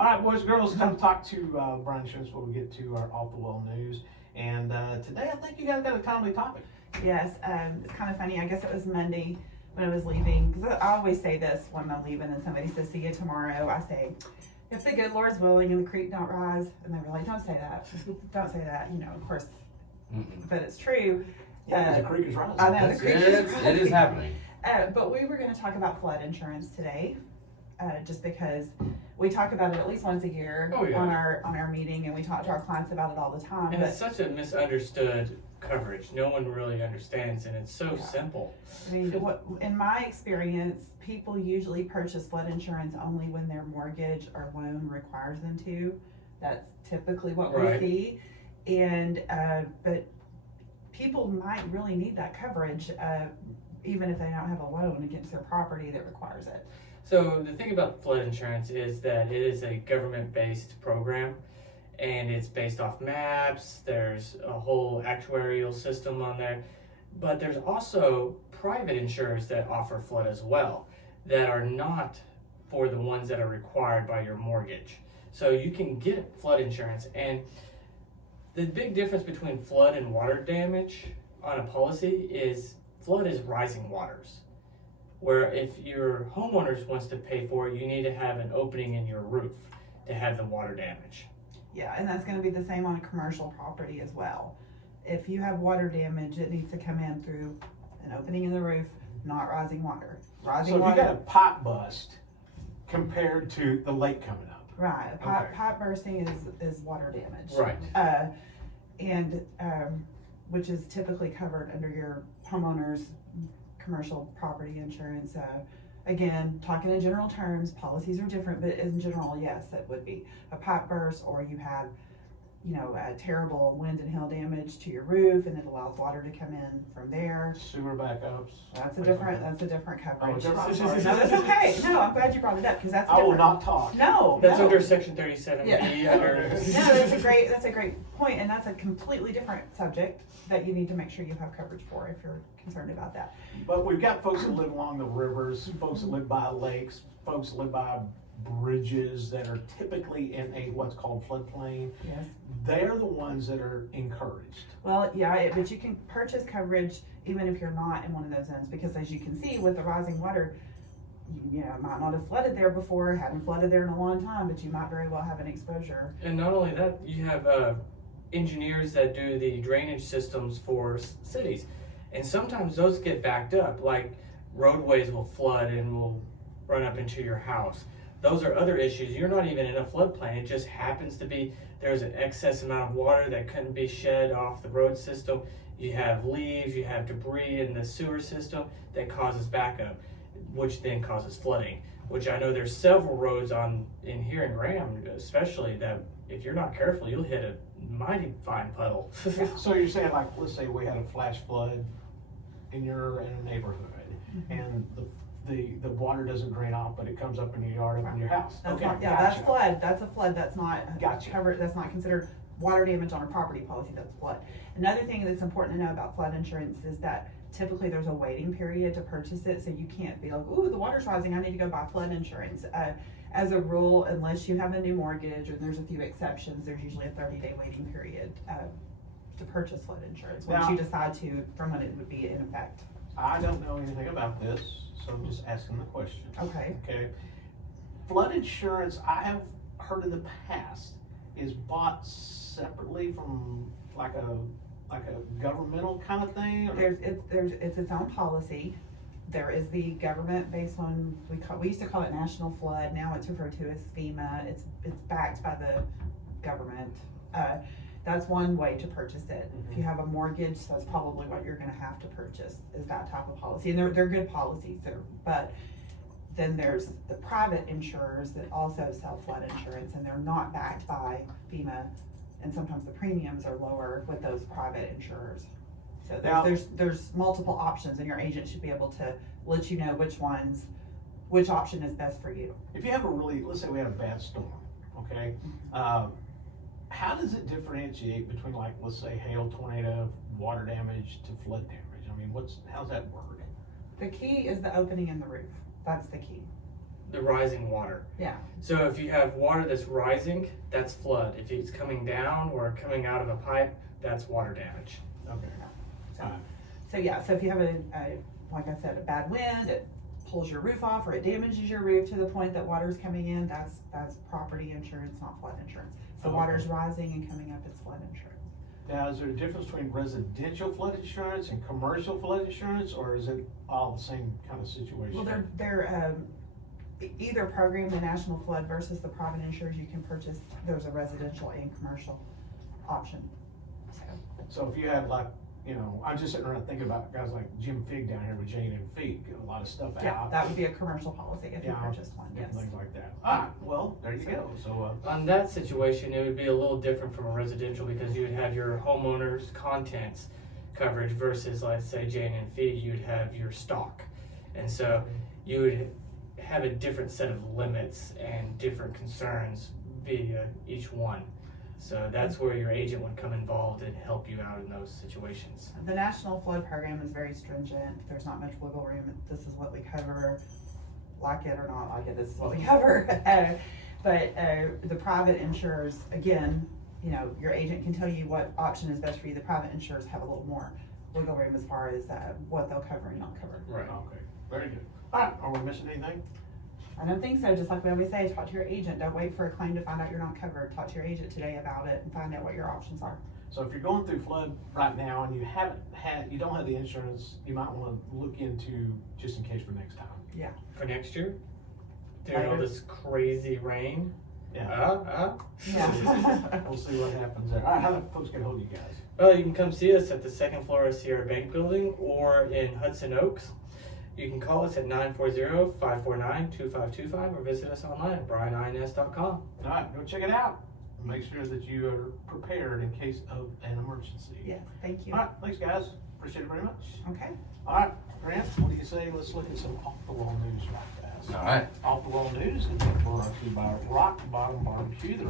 All right, boys and girls, time to talk to Brian Insurance before we get to our off-the-wall news. And today I think you guys got a timely topic. Yes, it's kind of funny. I guess it was Monday when I was leaving. Because I always say this when I'm leaving and somebody says, see you tomorrow. I say, if the good Lord's willing and the creek don't rise. And they were like, don't say that. Don't say that. You know, of course. But it's true. Yeah, the creek is rising. I know, the creek is rising. It is happening. But we were going to talk about flood insurance today. Just because we talk about it at least once a year on our meeting, and we talk to our clients about it all the time. And it's such a misunderstood coverage. No one really understands, and it's so simple. I mean, in my experience, people usually purchase flood insurance only when their mortgage or loan requires them to. That's typically what we see. And but people might really need that coverage, even if they don't have a loan against their property that requires it. So the thing about flood insurance is that it is a government-based program, and it's based off maps. There's a whole actuarial system on there, but there's also private insurers that offer flood as well that are not for the ones that are required by your mortgage. So you can get flood insurance, and the big difference between flood and water damage on a policy is flood is rising waters. Where if your homeowners wants to pay for it, you need to have an opening in your roof to have the water damage. Yeah, and that's going to be the same on commercial property as well. If you have water damage, it needs to come in through an opening in the roof, not rising water. So if you got a pipe bust compared to the lake coming up. Right, pipe bursting is water damage. Right. Which is typically covered under your homeowner's commercial property insurance. Again, talking in general terms, policies are different, but in general, yes, that would be a pipe burst, or you have, terrible wind and hail damage to your roof, and it allows water to come in from there. Sewer backups. That's a different coverage. Oh, No, that's okay. No, I'm glad you brought it up because that's different. I will not talk. No, That's under Section 37B. Yeah. Under No, that's a great point, and that's a completely different subject that you need to make sure you have coverage for if you're concerned about that. But we've got folks that live along the rivers, folks that live by lakes, folks that live by bridges that are typically in a what's called floodplain. Yes. They're the ones that are encouraged. Well, yeah, but you can purchase coverage even if you're not in one of those zones, because as you can see with the rising water, you might not have flooded there before, haven't flooded there in a long time, but you might very well have an exposure. And not only that, you have engineers that do the drainage systems for cities, and sometimes those get backed up, like roadways will flood and will run up into your house. Those are other issues. You're not even in a floodplain. It just happens to be there's an excess amount of water that couldn't be shed off the road system. You have leaves, you have debris in the sewer system that causes backup, which then causes flooding, which I know there's several roads in here in Graham especially that if you're not careful, you'll hit a mighty fine puddle. So you're saying, like, let's say we had a flash flood in a neighborhood, and the water doesn't drain off, but it comes up in your yard, up in your house. That's Okay, that's flood. That's a flood. That's not Gotcha. covered. That's not considered water damage on a property policy. That's flood. Another thing that's important to know about flood insurance is that typically there's a waiting period to purchase it, so you can't be like, ooh, the water's rising, I need to go buy flood insurance. As a rule, unless you have a new mortgage, and there's a few exceptions, there's usually a 30-day waiting period to purchase flood insurance once you decide to, from when it would be in effect. I don't know anything about this, so I'm just asking the question. Okay. Flood insurance, I have heard in the past, is bought separately from like a governmental kind of thing? It's its own policy. There is the government-based one. We used to call it National Flood. Now it's referred to as FEMA. It's backed by the government. That's one way to purchase it. If you have a mortgage, that's probably what you're going to have to purchase, is that type of policy. And they're good policies there. But then there's the private insurers that also sell flood insurance, and they're not backed by FEMA. And sometimes the premiums are lower with those private insurers. So there's multiple options, and your agent should be able to let you know which option is best for you. If you have let's say we had a bad storm, okay? How does it differentiate between, like, let's say hail, tornado, water damage to flood damage? I mean, how's that work? The key is the opening in the roof. That's the key. the rising water. Yeah. So if you have water that's rising, that's flood. If it's coming down or coming out of a pipe, that's water damage. Okay. So, Alright. so yeah, so if you have like I said, a bad wind, it pulls your roof off or it damages your roof to the point that water's coming in, that's property insurance, not flood insurance. If the Okay. water's rising and coming up, it's flood insurance. Now, is there a difference between residential flood insurance and commercial flood insurance, or is it all the same kind of situation? Well, they're either program, the National Flood versus the private insurers, you can purchase, there's a residential and commercial option. So if you had like, you know, I'm just sitting around thinking about guys like Jim Fig down here with Jane and Feet, getting a lot of stuff Yeah, out. that would be a commercial policy if you Yeah, purchased one, yes. Different things like that. Alright, well, there you go, so, On that situation, it would be a little different from a residential because you would have your homeowner's contents coverage versus, let's say, Jane and Feed, you'd have your stock. And so you would have a different set of limits and different concerns via each one. So that's where your agent would come involved and help you out in those situations. The National Flood Program is very stringent, there's not much wiggle room, this is what we cover, like it or not like it, this is what we cover. But the private insurers, again, you know, your agent can tell you what option is best for you, the private insurers have a little more wiggle room as far as what they'll cover and not cover. Right. okay, very good. Alright, are we missing anything? I don't think so, just like we always say, talk to your agent, don't wait for a claim to find out you're not covered, talk to your agent today about it and find out what your options are. So if you're going through flood right now and you don't have the insurance, you might wanna look into just in case for next time. For next year, during all Later. this crazy rain, Yeah. We'll see what happens there. Alright, how do folks get hold of you guys? well, you can come see us at the second floor of Sierra Bank Building or in Hudson Oaks. You can call us at 940-549-2525 or visit us online at brianins.com. Alright, go check it out. Make sure that you are prepared in case of an emergency. Yes, thank you. Alright, thanks guys. Appreciate it very much. Okay. Alright, Grant, what do you say? Let's look at some off-the-wall news right fast. All right. Off-the-wall news is brought to you by Rock Bottom Barbecue. They're